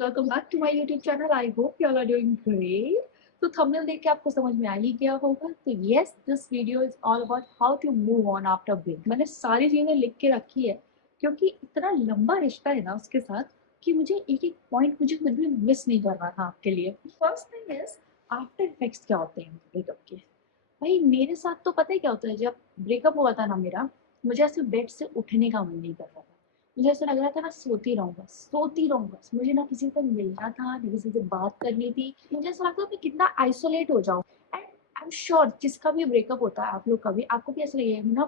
Welcome back to my YouTube channel. I hope you all are doing great. तो thumbnail देख के आपको समझ में आ ही गया होगा। तो yes, this video is all about how to move on after break. मैंने सारी चीजें लिख के रखी है क्योंकि इतना लंबा रिश्ता है ना उसके साथ कि मुझे एक एक पॉइंट मुझे कुछ भी मिस नहीं करना था आपके लिए। First thing is after effects क्या होते हैं ब्रेकअप के। भाई मेरे साथ तो पता है क्या होता है, जब ब्रेकअप हुआ था ना मेरा, मुझे ऐसे बेड से उठने का मन नहीं कर रहा था। मुझे ऐसा लग रहा था मैं सोती रहूँ बस, सोती रहूँ बस। मुझे ना किसी से मिलना था, ना किसी से बात करनी थी। मुझे ऐसा लगता था मैं कितना आइसोलेट हो जाऊँ। एंड आई एम श्योर जिसका भी ब्रेकअप होता है, आप लोग का भी, आपको भी ऐसा लगेगा ना,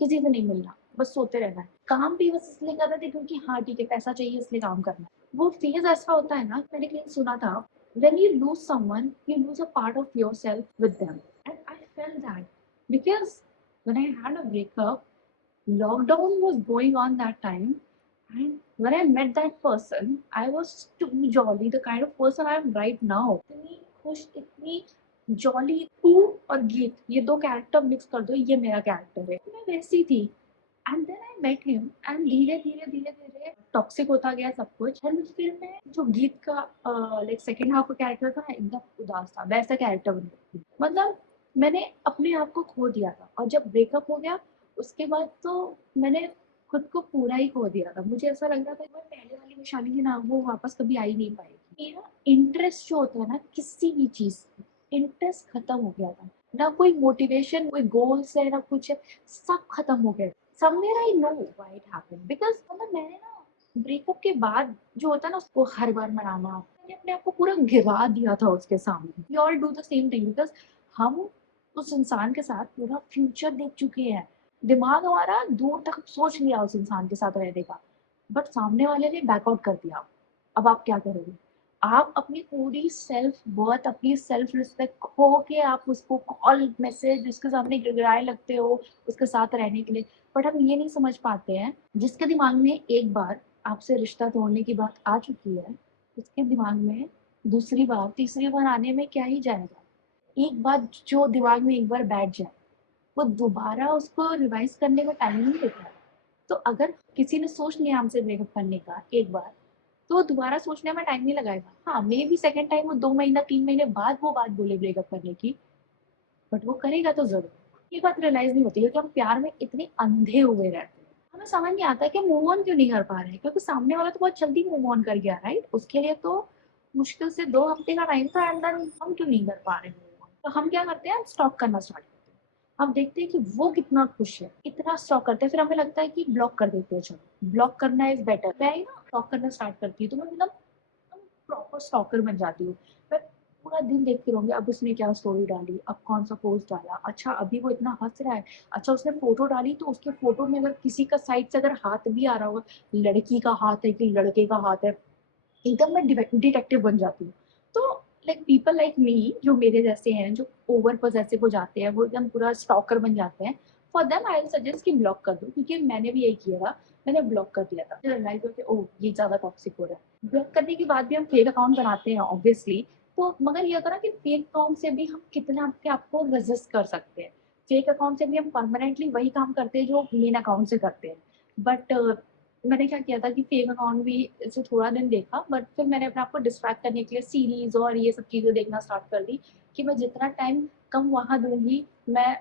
किसी से नहीं मिलना, बस सोते रहना है। काम भी बस इसलिए कर रहे थे क्योंकि हाँ ठीक है, पैसा चाहिए इसलिए काम करना है। वो फेज ऐसा होता है ना, मैंने कहीं सुना था, when you lose someone you lose a part of yourself with them, and I felt that because when I had a breakup, lockdown was going on that time, and when I met that person I was too jolly, the kind of person I am right now, इतनी खुश, इतनी jolly. तू और गीत, ये दो character mix कर दो, ये मेरा कैरेक्टर है। मैं वैसी थी। And then I met him and धीरे धीरे धीरे धीरे टॉक्सिक होता गया सब कुछ। एंड फिर मैं जो गीत का लाइक सेकेंड हाफ का कैरेक्टर था ना, एकदम उदास था, वैसा कैरेक्टर बन गई। मतलब मैंने अपने आप को खो दिया था। और जब ब्रेकअप हो गया उसके बाद तो मैंने खुद को पूरा ही खो दिया था। मुझे ऐसा लग रहा था कि वो पहले वाली वैशाली थी ना, वो वापस कभी आ ही नहीं पाएगी। मेरा इंटरेस्ट जो होता है ना किसी भी चीज से, इंटरेस्ट खत्म हो गया था। ना कोई मोटिवेशन, कोई गोल्स है, ना कुछ है, सब खत्म हो गया। Somewhere I know why it happened, because मतलब मैंने ना ब्रेकअप के बाद जो होता है ना उसको हर बार मनाना, मैंने अपने आप को पूरा गिरा दिया था उसके सामने। We all do the same thing because हम उस इंसान के साथ पूरा फ्यूचर देख चुके हैं। दिमाग हमारा दूर तक सोच लिया उस इंसान के साथ रहने का, बट सामने वाले ने बैकआउट कर दिया। अब आप क्या करोगे? आप अपनी पूरी सेल्फ वर्थ, अपनी सेल्फ रिस्पेक्ट खो के आप उसको कॉल मैसेज उसके सामने गिड़गिड़ाए लगते हो उसके साथ रहने के लिए। बट हम ये नहीं समझ पाते हैं, जिसके दिमाग में एक बार आपसे रिश्ता तोड़ने की बात आ चुकी है, उसके दिमाग में दूसरी बार तीसरी बार आने में क्या ही जाएगा। एक बात जो दिमाग में एक बार बैठ जाए, वो दोबारा उसको रिवाइज करने में टाइम नहीं लेता है। तो अगर किसी ने सोच लिया हमसे ब्रेकअप करने का एक बार, तो वो दोबारा सोचने में टाइम नहीं लगाएगा। हाँ, मे बी सेकंड टाइम वो 2 महीना 3 महीने बाद वो बात बोले ब्रेकअप करने की, बट वो करेगा तो ज़रूर। ये बात रियलाइज़ नहीं होती है कि हम प्यार में इतने अंधे हुए रहते हैं। हमें समझ नहीं आता कि मूव ऑन क्यों नहीं कर पा रहे हैं, क्योंकि सामने वाला तो बहुत जल्दी मूव ऑन कर गया, राइट? उसके लिए तो मुश्किल से 2 हफ्ते का टाइम था, एंड देन हम क्यों नहीं कर पा रहे हैं मूव ऑन? तो हम क्या करते हैं, स्टॉक करना स्टार्ट करते हैं। अब देखते हैं कि वो कितना खुश है, इतना स्टॉक करते हैं, फिर हमें लगता है कि ब्लॉक कर देते हैं, चलो ब्लॉक करना इज़ बेटर। मैं ही ना स्टॉक करना स्टार्ट करती हूँ, तो मैं मतलब प्रॉपर स्टॉकर बन जाती हूँ। मैं पूरा दिन देखती रहूँगी, अब उसने क्या स्टोरी डाली, अब कौन-सा पोस्ट डाला, अच्छा अभी वो इतना हँस रहा है, अच्छा उसने फ़ोटो डाली तो उसके फ़ोटो में अगर किसी का साइड से अगर हाथ भी आ रहा होगा, लड़की का हाथ है कि लड़के का हाथ है, एकदम मैं डिटेक्टिव बन जाती हूँ। तो लाइक पीपल लाइक मी जो मेरे जैसे हैं, जो ओवर पॉसेसिव हो जाते हैं, वो एकदम पूरा स्टॉकर बन जाते हैं। For them I will suggest कि ब्लॉक कर दो, क्योंकि मैंने भी यही किया था। मैंने ब्लॉक कर दिया था। फिर रियलाइज़ हुआ कि ओह! ये ज़्यादा टॉक्सिक हो रहा है। ब्लॉक करने के बाद भी हम फेक अकाउंट बनाते हैं ऑब्वियसली। तो मगर ये होता है ना कि फेक अकाउंट से भी हम कितना अपने आप को रेज़िस्ट कर सकते हैं। फेक अकाउंट से भी हम परमानेंटली वही काम करते हैं जो मेन अकाउंट से करते हैं। बट मैंने क्या किया था कि फेक अकाउंट भी ऐसे थोड़ा दिन देखा, बट फिर मैंने अपने आप को डिस्ट्रैक्ट करने के लिए सीरीज और ये सब चीज़ें देखना स्टार्ट कर दी कि मैं जितना टाइम कम वहाँ दूँगी, मैं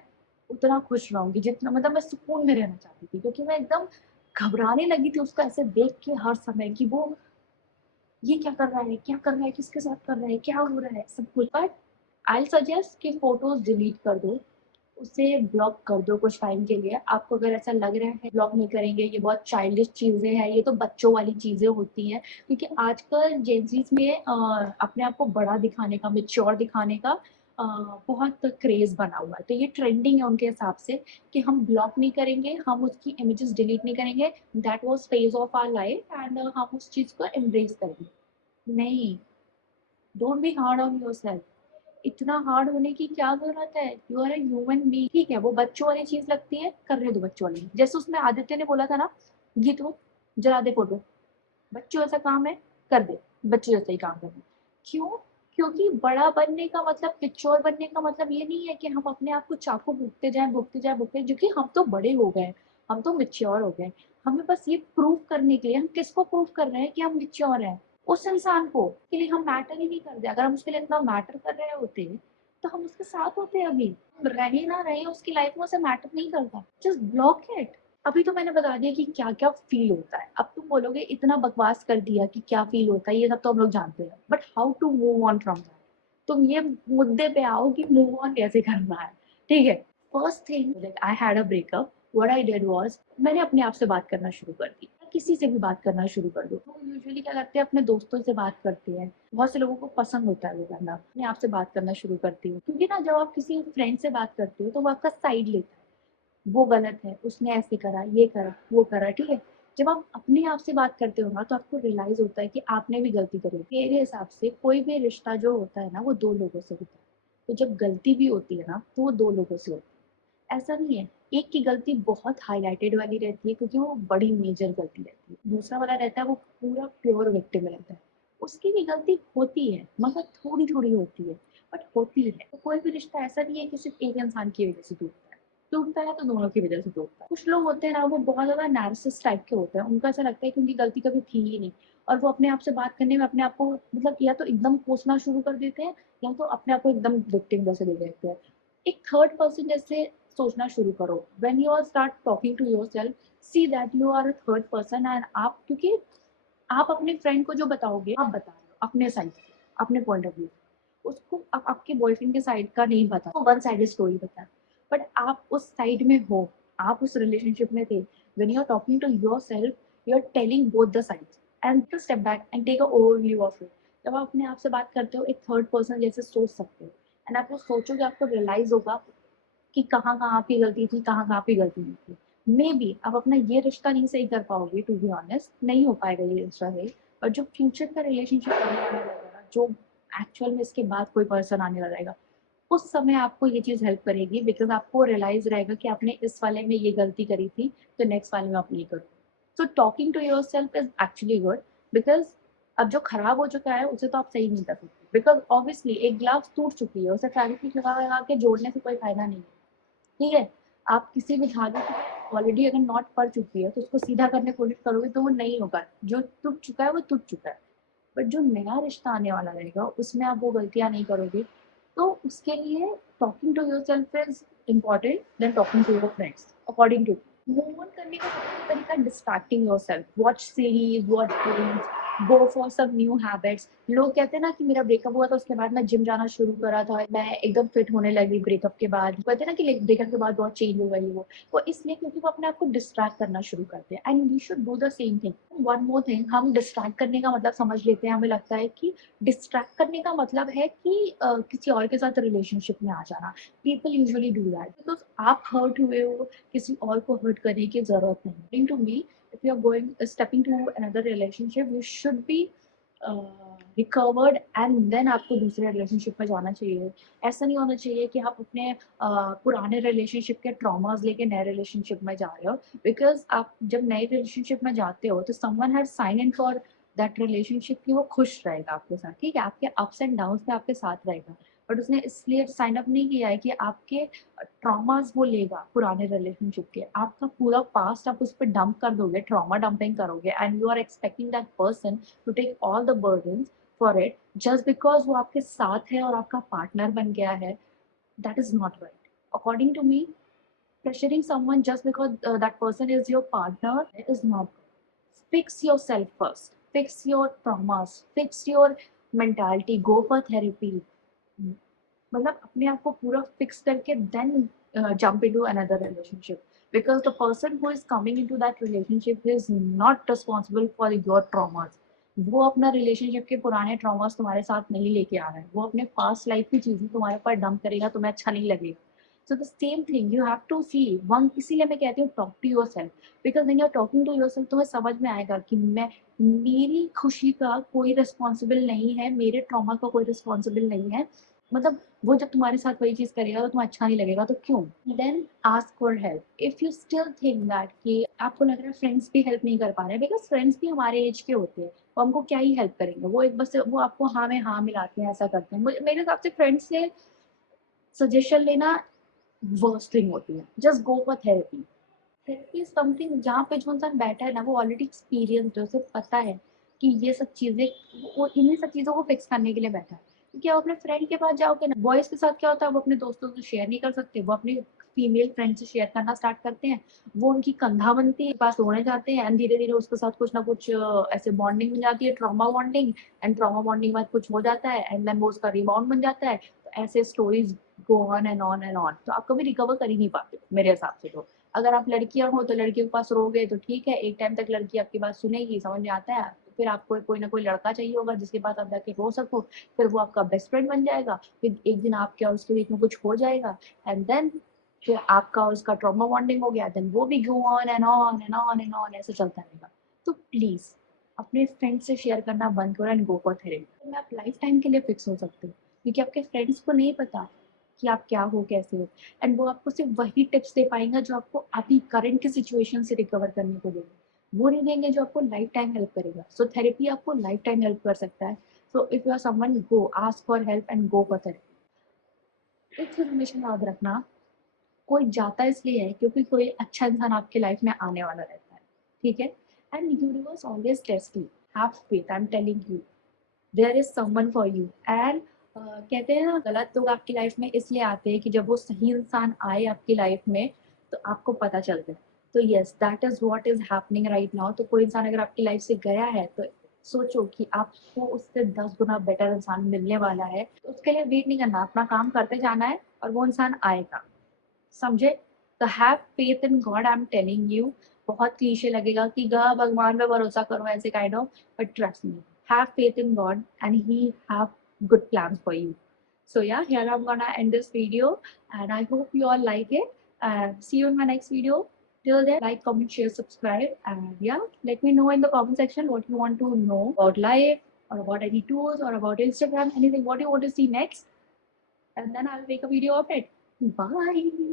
उतना खुश रहूँगी। जितना मतलब मैं सुकून में रहना चाहती थी, क्योंकि मैं एकदम घबराने लगी थी उसको ऐसे देख के हर समय कि वो ये क्या कर रहा है? क्या कर रहा है? किसके साथ कर रहा है? क्या हो रहा है? सब कुछ। बट आई विल सजेस्ट कि फ़ोटोज़ डिलीट कर दो। उसे ब्लॉक कर दो कुछ टाइम के लिए। आपको अगर ऐसा लग रहा है ब्लॉक नहीं करेंगे, ये बहुत चाइल्डिश चीज़ें हैं, ये तो बच्चों वाली चीज़ें होती हैं, क्योंकि आजकल जेनज़ीज़ में अपने आप को बड़ा दिखाने का, मैच्योर दिखाने का अ, बहुत क्रेज़ बना हुआ है। तो ये ट्रेंडिंग है उनके हिसाब से कि हम ब्लॉक नहीं करेंगे, हम उसकी इमेजेस डिलीट नहीं करेंगे, that was phase of our life, and हम उस चीज़ को एम्ब्रेस करेंगे। नहीं, don't be hard on yourself. इतना हार्ड होने की क्या ज़रूरत है? You are a human being. ठीक है, वो बच्चों वाली चीज़ लगती है, करने दो बच्चों वाली। जैसे उसमें आदित्य ने बोला था ना, "ये तो जला दे फ़ोटो।" बच्चों जैसा काम है, कर दे। बच्चों जैसा ही काम करना है। क्यों? क्योंकि बड़ा बनने का मतलब, मैच्योर बनने का मतलब ये नहीं है कि हम अपने आप को चाकू भूँकते जाएँ, भूँकते जाएँ, भूँकते, क्योंकि हम तो बड़े हो गए हैं, हम तो मैच्योर हो गए हैं। हमें बस ये प्रूव करने के लिए, हम किसको प्रूव कर रहे हैं कि हम मैच्योर हैं? उस इंसान को के लिए हम मैटर ही नहीं करते। अगर हम उसके लिए इतना मैटर कर रहे होते तो हम उसके साथ होते अभी। हम रहे ना रहे उसकी लाइफ में उसे मैटर नहीं करता। Just block it. अभी तो मैंने बता दिया कि क्या-क्या फ़ील होता है। अब तुम बोलोगे इतना बकवास कर दिया कि क्या फ़ील होता है, ये सब तो हम लोग जानते हैं। But how to move on from that? तुम ये मुद्दे पे आओ कि मूव ऑन कैसे करना है, ठीक है? First thing like I had a breakup, what I did was मैंने अपने आप से बात करना शुरू कर दी। किसी से भी बात करना शुरू कर दो। तो यूजुअली क्या करते हैं अपने दोस्तों से बात करते हैं। बहुत से लोगों को पसंद होता है वो करना। अपने आप से बात करना शुरू करती हूँ। क्योंकि ना जब आप किसी फ्रेंड से बात करते हो तो वो आपका साइड लेता है। वो गलत है, उसने ऐसे करा, ये करा, वो करा, ठीक है? जब आप अपने आप से बात करते हो ना तो आपको रियलाइज़ होता है कि आपने भी गलती करी। मेरे हिसाब से कोई भी रिश्ता जो होता है ना वो 2 लोगों से होता है। तो जब गलती भी होती है ना तो वो 2 लोगों से होती है। ऐसा नहीं है, एक की गलती बहुत हाइलाइटेड वाली रहती है क्योंकि वो बड़ी मेजर गलती रहती है। दूसरा वाला रहता है वो पूरा प्योर विक्टिम रहता है। उसकी भी गलती होती है मगर थोड़ी-थोड़ी होती है, बट होती है। तो कोई भी रिश्ता ऐसा नहीं है कि सिर्फ़ एक इंसान की वज़ह से टूटता है। टूटता है तो दोनों की वज़ह से टूटता है। कुछ लोग होते हैं ना वो बहुत ज़्यादा नार्सिसिस्ट टाइप के होते हैं। उनको ऐसा लगता है कि उनकी गलती कभी थी ही नहीं और वो अपने आप से बात करने में अपने आप को मतलब या तो एकदम कोसना शुरू कर देते हैं या तो अपने आप को एकदम विक्टिम जैसे ले लेते हैं। एक थर्ड पर्सन जैसे सोचना शुरू करो। When you are start talking to yourself, see that you are a third person and आप क्योंकि आप अपने फ्रेंड को जो बताओगे, आप बता रहे हो अपने साइड से, अपने पॉइंट ऑफ व्यू से। उसको आप आपके बॉयफ्रेंड के साइड का नहीं पता, वो वन साइडेड स्टोरी बता रहे हो। बट आप उस साइड में हो, आप उस रिलेशनशिप में थे। When you are talking to yourself, you are telling both the sides and take a step back and take a overview of it. जब आप अपने आप से बात करते हो, एक थर्ड पर्सन जैसे सोच सकते हो एंड आप वो सोचोगे, आपको रियलाइज़ होगा कि कहाँ-कहाँ आपकी गलती थी, कहाँ-कहाँ आपकी गलती नहीं थी। मेबी आप अपना ये रिश्ता नहीं सही कर पाओगे टू बी ऑनेस्ट, नहीं हो पाएगा ये रिश्ता सही, बट जो फ्यूचर का रिलेशनशिप आने वाला रहेगा ना, जो एक्चुअल में इसके बाद कोई पर्सन आने वाला रहेगा, उस समय आपको ये चीज़ हेल्प करेगी बिकॉज़ आपको रियलाइज़ रहेगा कि आपने इस वाले में ये गलती करी थी, तो नेक्स्ट वाले में आप नहीं करोगे। So talking to yourself is actually good because अब जो खराब हो चुका है, उसे तो आप सही नहीं कर सकते बिकॉज़ ऑब्वियसली एक ग्लास टूट चुकी है, उसे फेविक्विक लगा-लगा के जोड़ने से कोई फ़ायदा नहीं है। ठीक है? आप किसी भी धागे की ऑलरेडी अगर नॉट पड़ चुकी है, तो उसको सीधा करने की कोशिश करोगे तो वो नहीं होगा। जो टूट चुका है, वो टूट चुका है। बट जो नया रिश्ता आने वाला रहेगा, उसमें आप वो गलतियाँ नहीं करोगे। तो उसके लिए talking to yourself is important then talking to your friends, according to me. Move on करने का सबसे अच्छा तरीका distracting yourself, watch series, watch games, go for some new habits. लोग कहते हैं ना कि मेरा ब्रेकअप हुआ था उसके बाद मैं जिम जाना शुरू करा था, मैं एकदम फिट होने लगी ब्रेकअप के बाद। कहते हैं ना कि लाइक ब्रेकअप के बाद बहुत चेंज हो गई वो इसलिए क्योंकि वो अपने आप को डिस्ट्रैक्ट करना शुरू करते हैं and we should do the same thing. One more thing, हम डिस्ट्रैक्ट करने का मतलब समझ लेते हैं, हमें लगता है कि डिस्ट्रैक्ट करने का मतलब है कि किसी और के साथ रिलेशनशिप में आ जाना। People usually do that because आप हर्ट हुए हो, किसी और को हर्ट करने की ज़रूरत नहीं। According to me, if you are going stepping to another relationship, you should be recovered and then आपको दूसरे रिलेशनशिप में जाना चाहिए। ऐसा नहीं होना चाहिए कि आप अपने पुराने रिलेशनशिप के ट्रॉमास लेके नए रिलेशनशिप में जा रहे हो बिकॉज़ आप जब नए रिलेशनशिप में जाते हो तो someone has sign in for that relationship कि वो खुश रहेगा आपके साथ, ठीक है? आपके अप्स एंड डाउन्स में आपके साथ रहेगा। बट उसने इसलिए साइन अप नहीं किया है कि आपके ट्रॉमास वो लेगा पुराने रिलेशनशिप के। आपका पूरा पास्ट आप उस पे डंप कर दोगे, ट्रॉमा डंपिंग करोगे and you are expecting that person to take all the burdens for it just because वो आपके साथ है और आपका पार्टनर बन गया है, that is not right. According to me, pressuring someone just because that person is your partner is not good. Fix yourself first. Fix your traumas. Fix your mentality. Go for therapy. मतलब अपने आप को पूरा fix करके then jump into another relationship because the person who is coming into that relationship is not responsible for your traumas. वो अपना relationship के पुराने ट्रॉमास तुम्हारे साथ नहीं लेके आ रहा है, वो अपने पास्ट लाइफ की चीजें तुम्हारे ऊपर डंप करेगा, तुम्हें अच्छा नहीं लगेगा। So the same thing you have to see one, इसीलिए मैं कहती हूँ talk to yourself because when you are talking to yourself तुम्हें समझ में आएगा कि मैं, मेरी खुशी का कोई रिस्पॉन्सिबल नहीं है, मेरे ट्रॉमा का कोई रिस्पॉन्सिबल नहीं है। मतलब वो जब तुम्हारे साथ वही चीज़ करेगा तो तुम्हें अच्छा नहीं लगेगा, तो क्यों? Then ask for help. If you still think that कि आपको लग रहा है फ्रेंड्स भी हेल्प नहीं कर पा रहे बिकॉज़ फ्रेंड्स भी हमारे एज के होते हैं, वो हमको क्या ही हेल्प करेंगे, वो एक बस वो आपको हाँ में हाँ मिलाते हैं, ऐसा करते हैं। मेरे हिसाब से फ्रेंड्स से सजेशन लेना वर्स्ट थिंग होती है। Just go for therapy. Therapy is something जहाँ पे जो इंसान बैठा है ना वो ऑलरेडी एक्सपीरियंस्ड है, उसे पता है कि ये सब चीज़ें वो इन्हीं सब चीज़ों को फिक्स करने के लिए बैठा है। क्योंकि आप अपने फ्रेंड के पास जाओगे ना, बॉयज़ के साथ क्या होता है, वो अपने दोस्तों से शेयर नहीं कर सकते, वो अपनी फीमेल फ्रेंड से शेयर करना स्टार्ट करते हैं। वो उनकी कंधा बनती है, पास रोने जाते हैं एंड धीरे-धीरे उसके साथ कुछ ना कुछ ऐसे बॉन्डिंग बन जाती है, trauma bonding and trauma bonding के बाद कुछ हो जाता है एंड देन वो उसका रिबाउंड बन जाता है। तो ऐसे stories go on and on and on. तो आप कभी रिकवर कर ही नहीं पाते, मेरे हिसाब से तो। अगर आप लड़कियाँ हो तो लड़कियों के पास रहोगे तो ठीक है, एक टाइम तक लड़की आपकी बात सुनेगी, समझ में आता है, फिर आपको कोई ना कोई लड़का चाहिए होगा जिसके पास आप जाके रो सको, फिर वो आपका बेस्ट फ्रेंड बन जाएगा, फिर एक दिन आपके और उसके बीच में कुछ हो जाएगा एंड देन फिर आपका और उसका ट्रॉमा बॉन्डिंग हो गया, देन वो भी go on and on and on and on ऐसे चलता रहेगा। तो प्लीज़ अपने फ्रेंड से शेयर करना बंद करो एंड गो फॉर थेरेपी। आप लाइफ टाइम के लिए फिक्स हो सकते हो क्योंकि आपके फ्रेंड्स को नहीं पता कि आप क्या हो, कैसे हो एंड वो आपको सिर्फ वही टिप्स दे पाएँगा जो आपको अभी करंट की सिचुएशन से रिकवर करने को देगा। वो नहीं देंगे जो आपको लाइफ टाइम हेल्प करेगा। सो थेरेपी आपको लाइफ टाइम हेल्प कर सकता है। So if you are someone, go ask for help and go for therapy. एक चीज़ हमेशा याद रखना, कोई जाता इसलिए है क्योंकि कोई अच्छा इंसान आपकी लाइफ में आने वाला रहता है, ठीक है? And universe always test you, have faith, I am telling you, there is someone for you and कहते हैं ना, गलत लोग आपकी लाइफ में इसलिए आते हैं कि जब वो सही इंसान आए आपकी लाइफ में तो आपको पता चल जाए। तो yes, that is what is happening right now. तो कोई इंसान अगर आपकी लाइफ से गया है तो सोचो कि आपको उससे 10 गुना बेटर इंसान मिलने वाला है, तो उसके लिए वेट नहीं करना, अपना काम करते जाना है और वो इंसान आएगा, समझे? तो have faith in God, I am telling you. बहुत क्लीशे लगेगा कि गा भगवान पे भरोसा करो ऐसे kind of, but trust me, have faith in God and he have good plans for you. So yeah, here I'm gonna end this video and I hope you all like it and see you in my next video. Till then, like, comment, share, subscribe and yeah, let me know in the comment section what you want to know about life or about any tools or about Instagram, anything what you want to see next, and then I'll make a video of it. Bye.